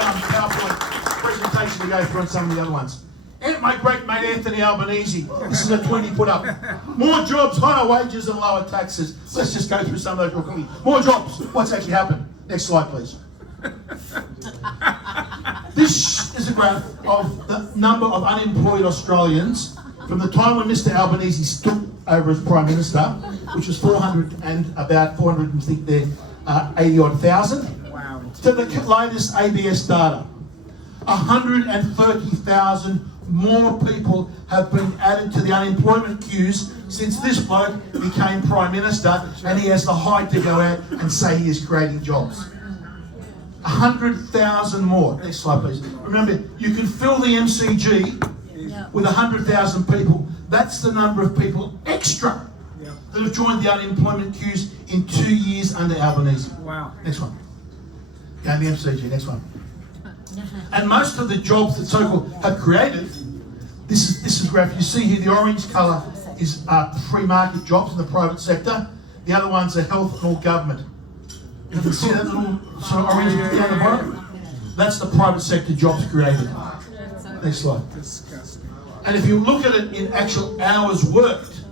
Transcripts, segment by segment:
PowerPoint presentation to go through on some of the other ones. And my great mate Anthony Albanese, this is a 20 put up. More jobs, higher wages and lower taxes. Let's just go through some of those real quickly. More jobs, what's actually happened? Next slide, please. This is a graph of the number of unemployed Australians from the time when Mr Albanese took over as Prime Minister, which was 400 and I think they're 80-odd thousand, wow, to the latest ABS data. 130,000 more people have been added to the unemployment queues since this bloke became Prime Minister, and he has the height to go out and say he is creating jobs. 100,000 more. Next slide, please. Remember, you can fill the MCG with 100,000 people. That's the number of people extra that have joined the unemployment queues in 2 years under Albanese. Wow. Next one. Go to the MCG. Next one. And most of the jobs that so-called have created, this is graph. You see here, the orange colour is free market jobs in the private sector. The other ones are health and all government. You can see that little sort of orange down the bottom? That's the private sector jobs created. Next slide. And if you look at it in actual hours worked,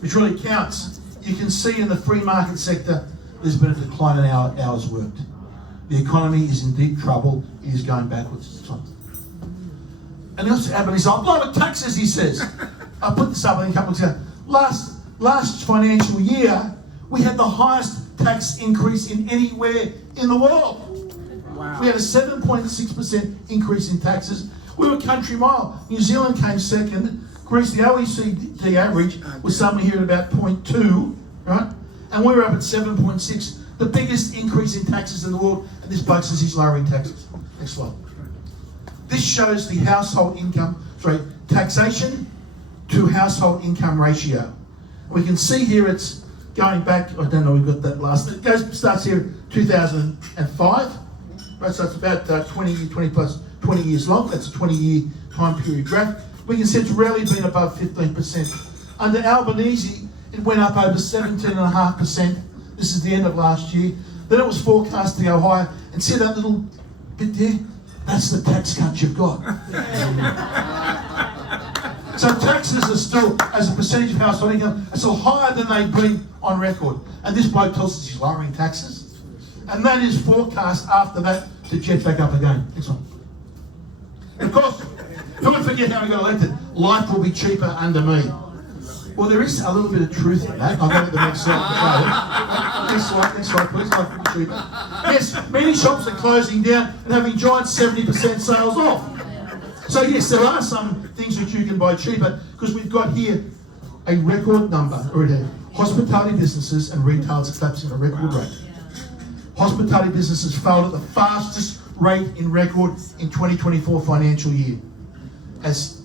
which really counts, you can see in the free market sector there's been a decline in hours worked. The economy is in deep trouble. It is going backwards. And he also Albanese, I'll blow the taxes, he says. I put this up in a couple of years. Last financial year, we had the highest tax increase in anywhere in the world. Wow. We had a 7.6% increase in taxes. We were country mile. New Zealand came second. Greece, the OECD average was somewhere here at about 0.2, right? And we were up at 7.6. The biggest increase in taxes in the world, and this bloke says he's lowering taxes. Next slide. This shows the household income, taxation to household income ratio. We can see here it's going back, I don't know, we've got that last, starts here 2005, right, so it's about 20 years long, that's a 20-year time period graph. We can see it's rarely been above 15%. Under Albanese, it went up over 17.5%. This is the end of last year. Then it was forecast to go higher. And see that little bit there? That's the tax cut you've got. So taxes are still, as a percentage of household income, are still higher than they've been on record. And this bloke tells us he's lowering taxes. And that is forecast after that to jet back up again. Next one. Of course, don't forget how we got elected. Life will be cheaper under me. Well, there is a little bit of truth in that. I'll go to the next slide. Next slide, please. Life will be cheaper. Yes, many shops are closing down and having giant 70% sales off. So yes, there are some things that you can buy cheaper, because we've got here a record number already. Hospitality businesses and retailers are collapsing at a record rate. Hospitality businesses failed at the fastest rate in record in 2024 financial year, as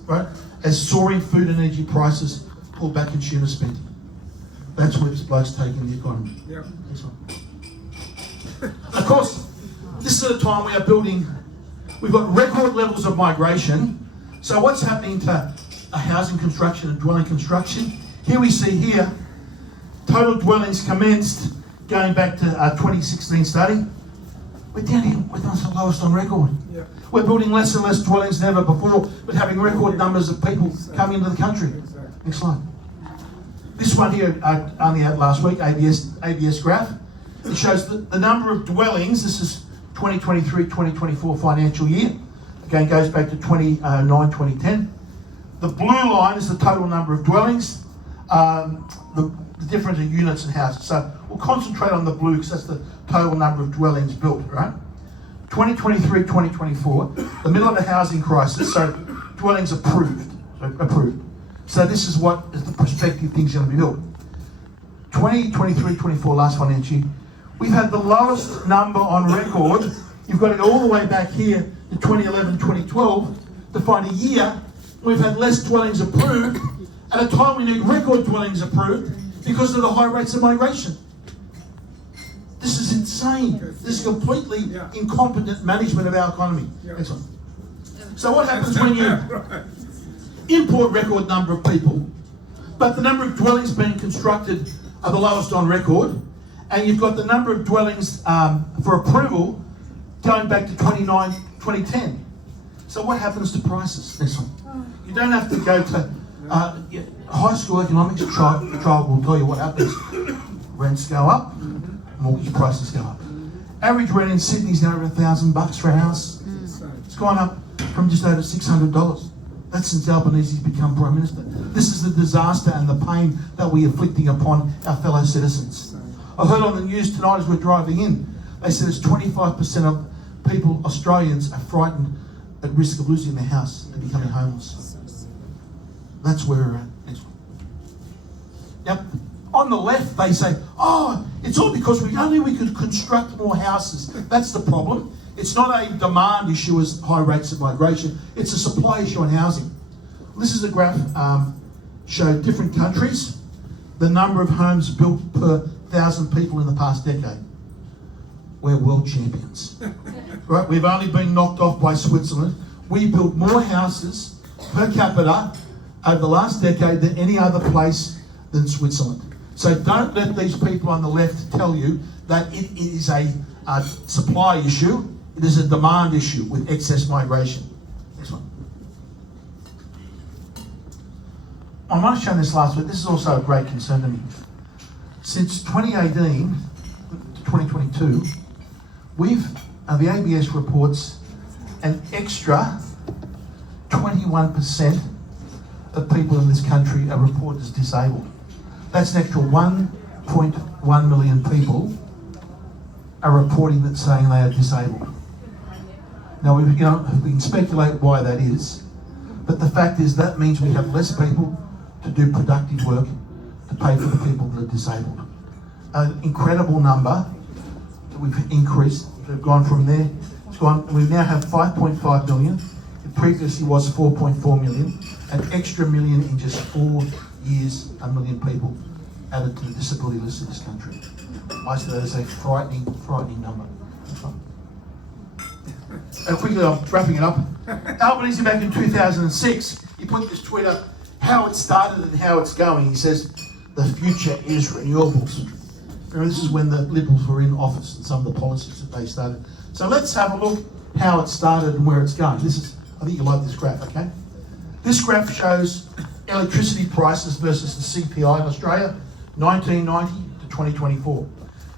soaring food and energy prices pull back consumer spending. That's where this bloke's taking the economy. Yep. Of course, this is at a time we are building. We've got record levels of migration. So what's happening to housing construction and dwelling construction? Here we see here, total dwellings commenced going back to a 2016 study. We're down here, we're the lowest on record. Yep. We're building less and less dwellings than ever before, but having record numbers of people coming into the country. Next slide. This one here, only out last week, ABS graph. It shows the number of dwellings. This is 2023-2024 financial year. Again, goes back to 2010. The blue line is the total number of dwellings. The difference in units and houses. So we'll concentrate on the blue because that's the total number of dwellings built, right? 2023-2024, the middle of the housing crisis, so dwellings approved. So this is what is the prospective things going to be built. 2023-24 last financial year, we've had the lowest number on record. You've got to go all the way back here to 2011-2012 to find a year we've had less dwellings approved at a time we need record dwellings approved because of the high rates of migration. This is insane. This is completely incompetent management of our economy. Next one. So what happens when you import record number of people, but the number of dwellings being constructed are the lowest on record, and you've got the number of dwellings for approval going back to 2010. So what happens to prices? Next one. You don't have to go to high school economics trial will tell you what happens. Rents go up, mortgage prices go up. Average rent in Sydney is now over $1,000 for a house. It's gone up from just over $600. That's since Albanese has become Prime Minister. This is the disaster and the pain that we're inflicting upon our fellow citizens. I heard on the news tonight as we're driving in, they said it's 25% of people, Australians, are frightened at risk of losing their house and becoming homeless. That's where we're at. Next one. Yep. On the left, they say, oh, it's all because we could construct more houses. That's the problem. It's not a demand issue as high rates of migration. It's a supply issue on housing. This is a graph showing different countries, the number of homes built per 1,000 people in the past decade. We're world champions. Right? We've only been knocked off by Switzerland. We built more houses per capita over the last decade than any other place than Switzerland. So don't let these people on the left tell you that it is a supply issue. It is a demand issue with excess migration. Next one. I might have shown this last week. This is also a great concern to me. Since 2018 to 2022, the ABS reports an extra 21% of people in this country are reported as disabled. That's an extra 1.1 million people are reporting that saying they are disabled. Now we can speculate why that is, but the fact is that means we have less people to do productive work to pay for the people that are disabled. An incredible number that we've increased. We've gone from there. We now have 5.5 million. It previously was 4.4 million. An extra million in just 4 years, 1 million people added to the disability list of this country. I see that as a frightening number. And quickly, I'm wrapping it up. Albanese back in 2006, he put this tweet up, how it started and how it's going. He says, the future is renewables. Remember, this is when the Liberals were in office and some of the policies that they started. So let's have a look how it started and where it's going. I think you like this graph, okay? This graph shows electricity prices versus the CPI in Australia, 1990 to 2024.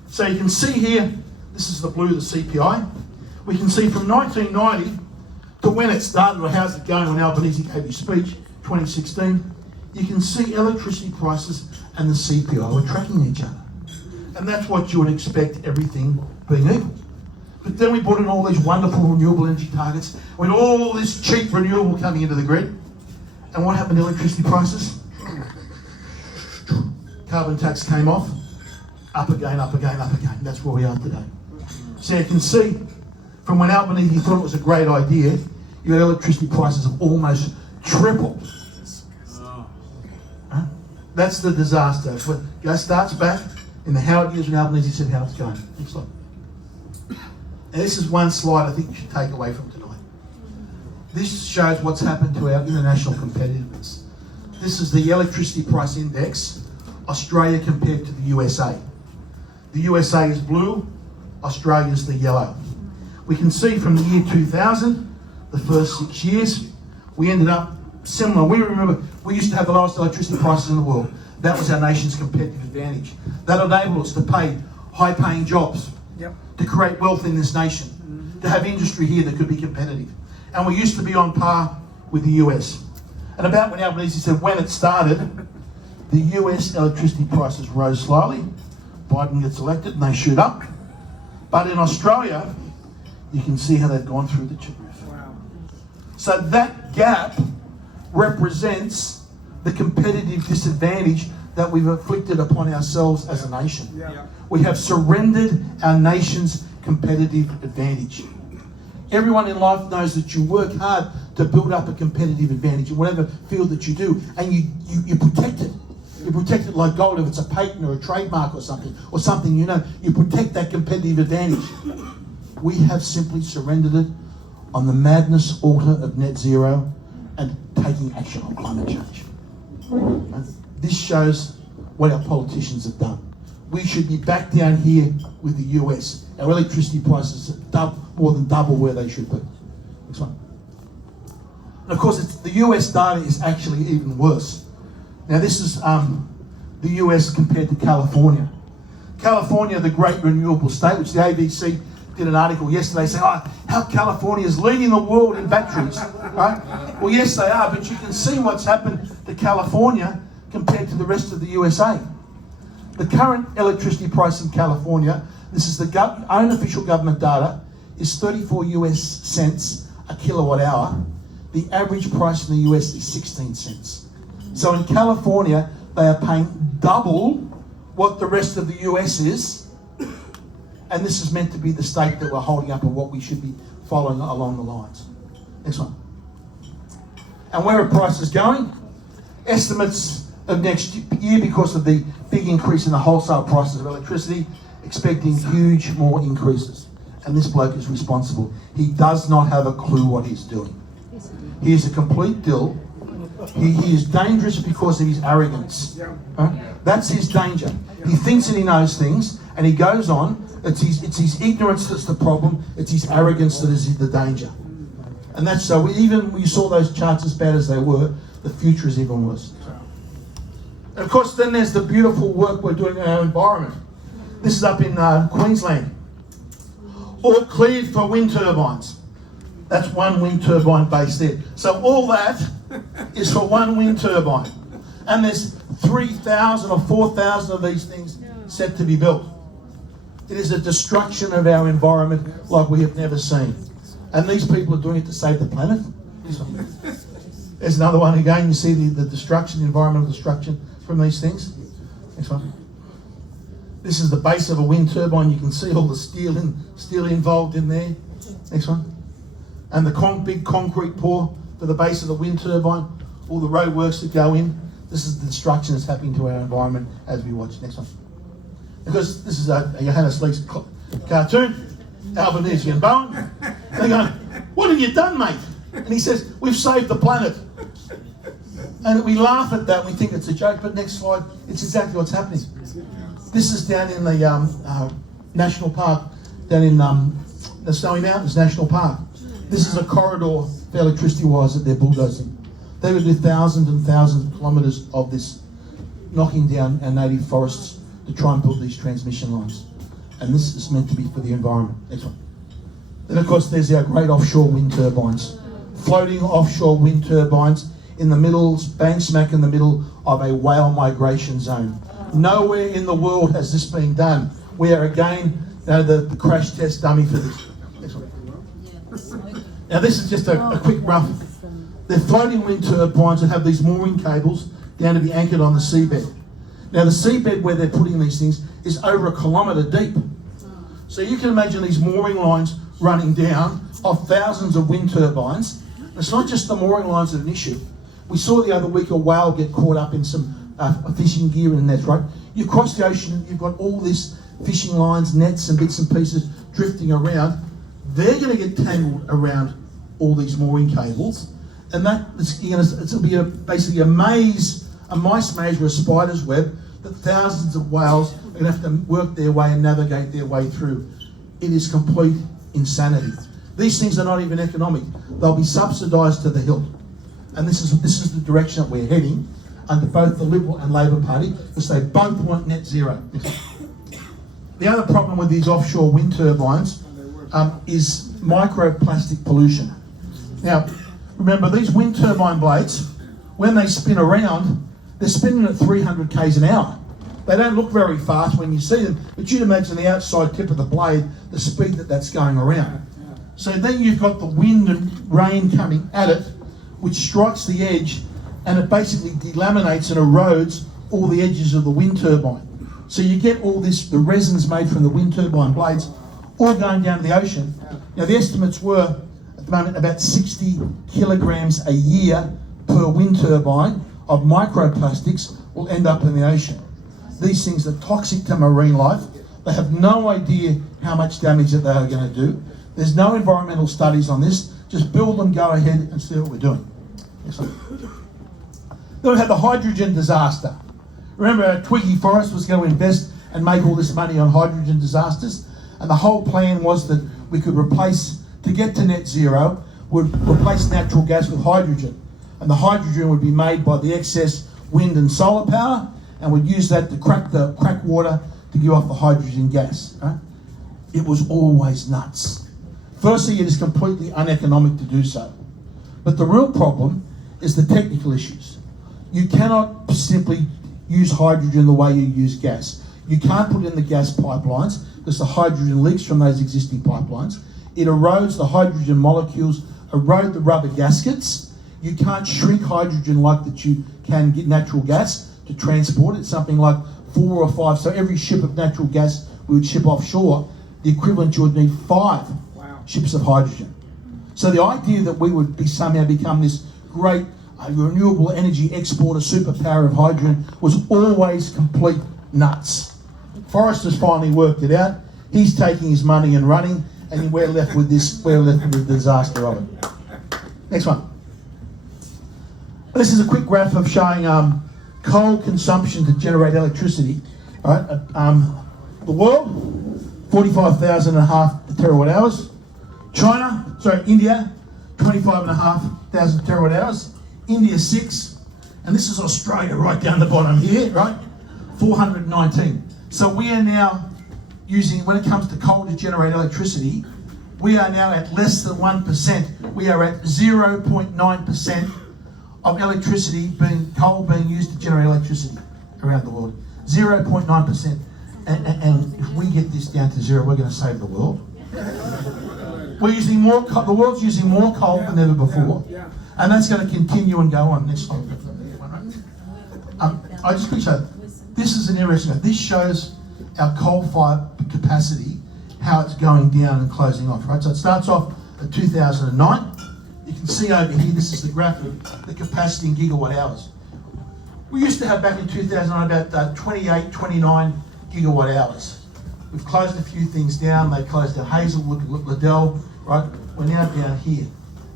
So you can see here, this is the blue, the CPI. We can see from 1990 to when it started, or how's it going when Albanese gave his speech, 2016, you can see electricity prices and the CPI were tracking each other. And that's what you would expect, everything being equal. But then we brought in all these wonderful renewable energy targets, with all this cheap renewable coming into the grid. And what happened to electricity prices? Carbon tax came off, up again, up again, up again. That's where we are today. So you can see, from when Albanese thought it was a great idea, your electricity prices have almost tripled. That's the disaster. It starts back in the how it is when Albanese said how it's going. Next slide. And this is one slide I think you should take away from tonight. This shows what's happened to our international competitiveness. This is the electricity price index, Australia compared to the USA. The USA is blue, Australia is the yellow. We can see from the year 2000, the first 6 years, we ended up similar. We remember we used to have the lowest electricity prices in the world. That was our nation's competitive advantage. That enabled us to pay high-paying jobs, to create wealth in this nation, to have industry here that could be competitive. And we used to be on par with the US. And about when Albanese said when it started, the US electricity prices rose slowly. Biden gets elected and they shoot up. But in Australia, you can see how they've gone through the roof. Wow. So that gap represents the competitive disadvantage that we've inflicted upon ourselves as a nation. We have surrendered our nation's competitive advantage. Everyone in life knows that you work hard to build up a competitive advantage in whatever field that you do, and you protect it. You protect it like gold if it's a patent or a trademark or something you know. You protect that competitive advantage. We have simply surrendered it on the madness altar of net zero and taking action on climate change. And this shows what our politicians have done. we should be back down here with the US. Our electricity prices are more than double where they should be. Next one. And of course, the US data is actually even worse. Now this is the US compared to California. California, the great renewable state, which the ABC did an article yesterday saying, how California is leading the world in batteries, right? Well, yes, they are, but you can see what's happened to California compared to the rest of the USA. The current electricity price in California, this is the own official government data, is 34 US cents a kilowatt hour. The average price in the US is 16 cents. So in California, they are paying double what the rest of the US is. And this is meant to be the state that we're holding up and what we should be following along the lines. Next one. And where are prices going? Estimates of next year, because of the big increase in the wholesale prices of electricity, expecting huge more increases. And this bloke is responsible. He does not have a clue what he's doing. He is a complete dill. He is dangerous because of his arrogance. That's his danger. He thinks that he knows things, and he goes on. It's his ignorance that's the problem. It's his arrogance that is the danger. And that's so. Even we saw those charts, as bad as they were, the future is even worse. And of course, then there's the beautiful work we're doing in our environment. This is up in Queensland. All cleared for wind turbines. That's one wind turbine base there. So all that is for one wind turbine. And there's 3,000 or 4,000 of these things set to be built. It is a destruction of our environment like we have never seen. And these people are doing it to save the planet. There's another one again. You see the destruction, the environmental destruction from these things. Next one. This is the base of a wind turbine. You can see all the steel involved in there. Next one. And the big concrete pour for the base of the wind turbine. All the roadworks that go in. This is the destruction that's happening to our environment as we watch. Next one. Because this is a Johannes Leak's cartoon, Albanese and Bowen. They go, "What have you done, mate?" And he says, "We've saved the planet." And we laugh at that, we think it's a joke, but next slide, it's exactly what's happening. This is down in the National Park, down in the Snowy Mountains National Park. This is a corridor for electricity-wise that they're bulldozing. They would do thousands and thousands of kilometres of this, knocking down our native forests to try and build these transmission lines. And this is meant to be for the environment. Next one. Then of course there's our great offshore wind turbines. Floating offshore wind turbines in the middle, bang smack in the middle of a whale migration zone. Nowhere in the world has this been done. We are again the crash test dummy for this. Next one. Now this is just a quick rough. They're floating wind turbines that have these mooring cables down to be anchored on the seabed. Now the seabed where they're putting these things is over 1 kilometre deep. So you can imagine these mooring lines running down of thousands of wind turbines. It's not just the mooring lines that are an issue. We saw the other week a whale get caught up in some fishing gear and nets, right? You cross the ocean, you've got all this fishing lines, nets and bits and pieces drifting around. They're going to get tangled around all these mooring cables. And it'll be basically a maze, a mice maze or a spider's web that thousands of whales are going to have to work their way and navigate their way through. It is complete insanity. These things are not even economic. They'll be subsidised to the hilt. And this is the direction that we're heading under both the Liberal and Labor Party, because they both want net zero. The other problem with these offshore wind turbines is microplastic pollution. Now, remember, these wind turbine blades, when they spin around, they're spinning at 300 k's an hour. They don't look very fast when you see them, but you'd imagine the outside tip of the blade, the speed that's going around. So then you've got the wind and rain coming at it, which strikes the edge, and it basically delaminates and erodes all the edges of the wind turbine. So you get all this, the resins made from the wind turbine blades, all going down to the ocean. Now the estimates were, at the moment, about 60 kilograms a year per wind turbine of microplastics will end up in the ocean. These things are toxic to marine life. They have no idea how much damage that they are going to do. There's no environmental studies on this. Just build them, go ahead and see what we're doing. Then we had the hydrogen disaster. Remember, Twiggy Forrest was going to invest and make all this money on hydrogen disasters. And the whole plan was that we could replace, to get to net zero, would replace natural gas with hydrogen. And the hydrogen would be made by the excess wind and solar power, and we'd use that to crack water to give off the hydrogen gas. Right? It was always nuts. Firstly, it is completely uneconomic to do so. But the real problem is the technical issues. You cannot simply use hydrogen the way you use gas. You can't put it in the gas pipelines because the hydrogen leaks from those existing pipelines. It erodes the hydrogen molecules, erode the rubber gaskets. You can't shrink hydrogen like that you can get natural gas to transport it, something like 4 or 5. So every ship of natural gas we would ship offshore, the equivalent you would need 5 ships of hydrogen. So the idea that we would be somehow become this great renewable energy exporter superpower of hydrogen was always complete nuts. Forrester's finally worked it out. He's taking his money and running, and we're left with this. We're left with the disaster of it. Next one. This is a quick graph of showing coal consumption to generate electricity. All right, the world, 45,500 terawatt hours. India, 25,500 terawatt hours. India 6, and this is Australia right down the bottom here, right? 419. So we are now using, when it comes to coal to generate electricity, we are now at less than 1%. We are at 0.9% of electricity coal being used to generate electricity around the world. 0.9%. And if we get this down to 0, we're going to save the world. We're using more coal, the world's using more coal than ever before. And that's going to continue and go on. Next slide. I just quickly show, this is an interesting, this shows our coal-fired capacity, how it's going down and closing off, right? So it starts off at 2009. You can see over here, this is the graph of the capacity in gigawatt hours. We used to have back in 2009 about 28, 29 gigawatt hours. We've closed a few things down. They closed down Hazelwood, Liddell, right? We're now down here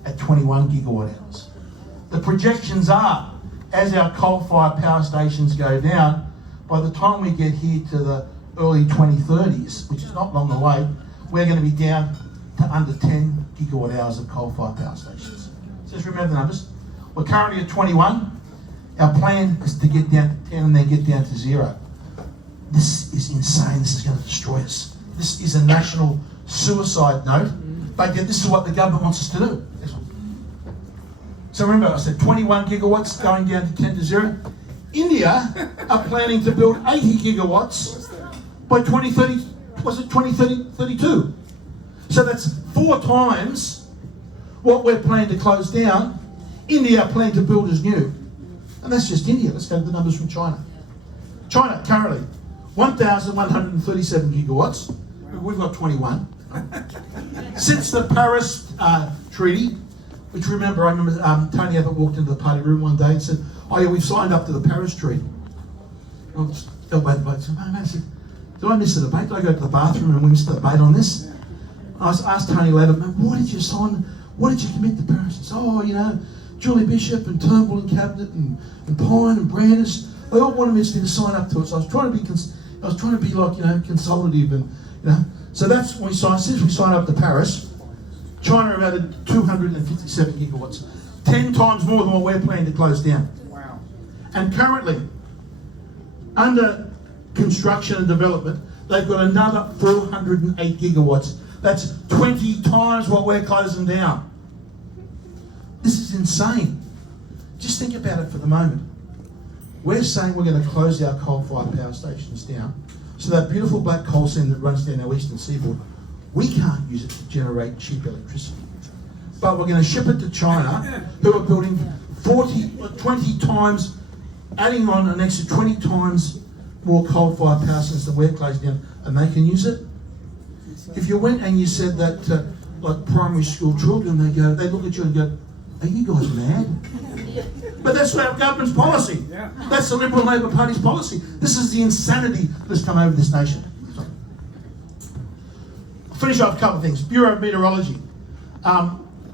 at 21 gigawatt hours. The projections are, as our coal-fired power stations go down, by the time we get here to the early 2030s, which is not long away, we're going to be down to under 10 gigawatt hours of coal-fired power stations. So just remember the numbers. We're currently at 21. Our plan is to get down to 10 and then get down to 0. This is insane. This is going to destroy us. This is a national suicide note. But yet this is what the government wants us to do. So remember, I said 21 gigawatts going down to 10 to 0. India are planning to build 80 gigawatts by 2030, was it 2032? So that's 4 times what we're planning to close down. India are planning to build as new. And that's just India. Let's go to the numbers from China. China currently, 1,137 gigawatts. We've got 21. Since the Paris Treaty, which I remember Tony Abbott walked into the party room one day and said, "Oh yeah, we've signed up to the Paris Treaty." I felt bad about it. I said, "Did I miss the debate? Did I go to the bathroom and we missed the debate on this?" I asked Tony later, "Why did you sign? Why did you commit to Paris?" He said, "Oh, you know, Julie Bishop and Turnbull and Cabinet and Pine and Brandis, they all wanted me to sign up to it." So I was trying to be like, you know, consultative and, you know. So that's when we signed. Since we signed up to Paris, China have added 257 gigawatts, 10 times more than what we're planning to close down. Wow. And currently, under construction and development, they've got another 408 gigawatts. That's 20 times what we're closing down. This is insane. Just think about it for the moment. We're saying we're going to close our coal-fired power stations down. So that beautiful black coal seam that runs down our eastern seaboard, we can't use it to generate cheap electricity. But we're going to ship it to China, who are building 20 times, adding on an extra 20 times more coal-fired power stations than we're closing down, and they can use it. If you went and you said that, like primary school children, they look at you and go, "Are you guys mad?" But that's our government's policy. That's the Liberal Labor Party's policy. This is the insanity that's come over this nation. I'll finish off a couple of things. Bureau of Meteorology.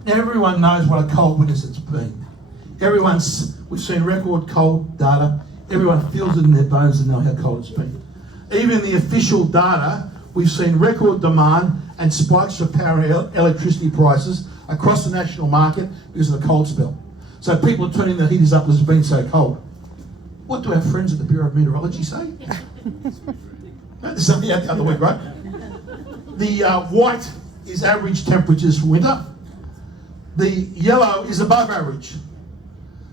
Everyone knows what a cold winter it's been. We've seen record cold data. Everyone feels it in their bones and know how cold it's been. even the official data, we've seen record demand and spikes of power and electricity prices across the national market because of the cold spell. So people are turning their heaters up because it's been so cold. What do our friends at the Bureau of Meteorology say? There's something out the other week, right? The white is average temperatures for winter. The yellow is above average.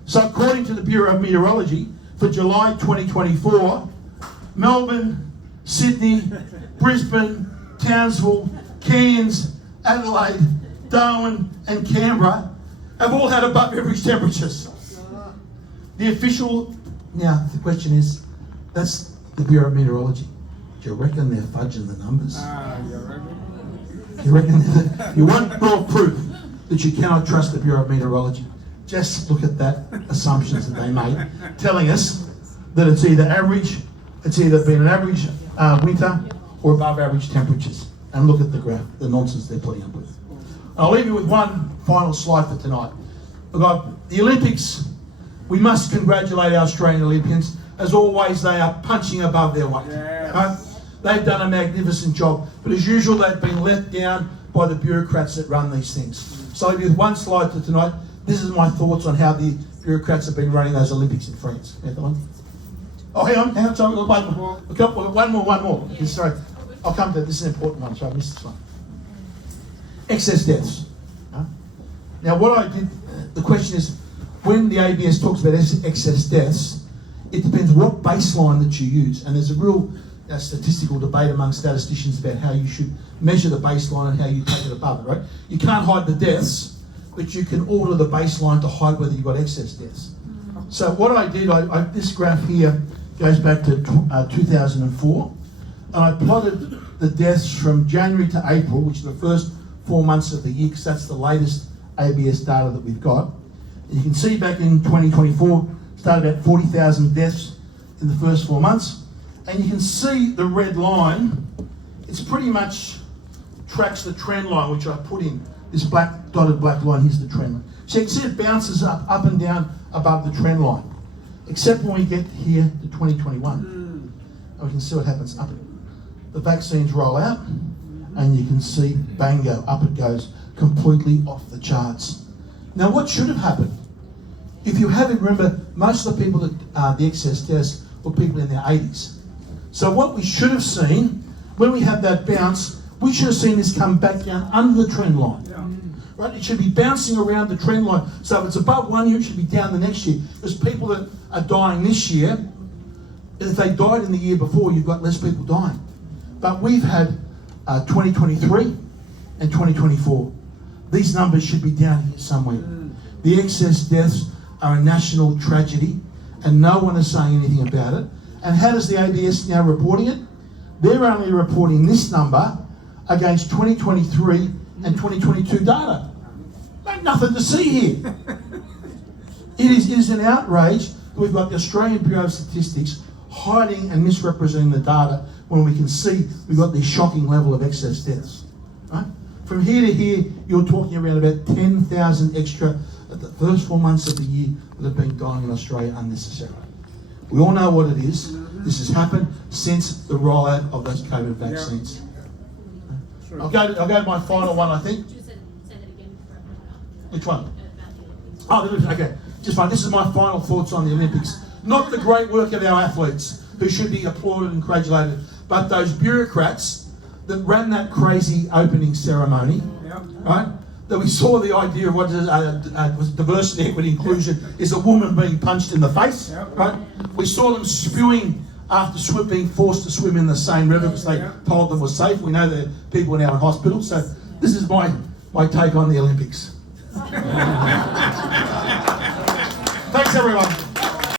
So according to the Bureau of Meteorology, for July 2024, Melbourne, Sydney, Brisbane, Townsville, Cairns, Adelaide, Darwin and Canberra have all had above average temperatures. The official, now the question is, that's the Bureau of Meteorology. Do you reckon they're fudging the numbers? You want more proof that you cannot trust the Bureau of Meteorology? Just look at that assumptions that they made, telling us that it's either average, it's either been an average winter or above average temperatures. And look at the graph, the nonsense they're putting up with. I'll leave you with one final slide for tonight. Look, the Olympics, we must congratulate our Australian Olympians. As always, they are punching above their weight. Yes. Right? They've done a magnificent job, but as usual, they've been let down by the bureaucrats that run these things. So I'll leave you with one slide for tonight. This is my thoughts on how the bureaucrats have been running those Olympics in France. Yeah, one. Oh, hang on, sorry, one more. One more. Okay, sorry, I'll come to that. This is an important one, so I missed this one. Excess deaths. Now, what I did, the question is, when the ABS talks about excess deaths, it depends what baseline that you use. And there's a real statistical debate among statisticians about how you should measure the baseline and how you take it above it, right? You can't hide the deaths, but you can alter the baseline to hide whether you've got excess deaths. So what I did, this graph here goes back to 2004, and I plotted the deaths from January to April, which are the first 4 months of the year, because that's the latest ABS data that we've got. And you can see back in 2024, started about 40,000 deaths in the first 4 months. And you can see the red line, it's pretty much tracks the trend line, which I put in. This dotted black line, here's the trend line. So you can see it bounces up and down above the trend line. Except when we get here to 2021. And we can see what happens up. The vaccines roll out, and you can see, bango, up it goes, completely off the charts. Now what should have happened? If you haven't, remember, most of the people that the excess deaths were people in their 80s. So what we should have seen, when we have that bounce, we should have seen this come back down under the trend line. Yeah. Right? It should be bouncing around the trend line. So if it's above 1 year, it should be down the next year. There's people that are dying this year, and if they died in the year before, you've got less people dying. But we've had 2023 and 2024. These numbers should be down here somewhere. The excess deaths are a national tragedy, and no one is saying anything about it. And how does the ABS now reporting it? They're only reporting this number against 2023 and 2022 data. There's nothing to see here. It is an outrage that we've got the Australian Bureau of Statistics hiding and misrepresenting the data when we can see we've got this shocking level of excess deaths. Right? From here to here, you're talking around about 10,000 extra at the first 4 months of the year that have been dying in Australia unnecessarily. We all know what it is. This has happened since the rollout of those COVID vaccines. Yeah. I'll go to my final one, I think. Which one? Oh, okay. Just fine. This is my final thoughts on the Olympics. Not the great work of our athletes, who should be applauded and congratulated, but those bureaucrats that ran that crazy opening ceremony, right? That we saw the idea of what was diversity, equity, inclusion is a woman being punched in the face, right? We saw them spewing after being forced to swim in the same river because they told them was safe. We know that people are now in hospital, so this is my take on the Olympics. Thanks, everyone.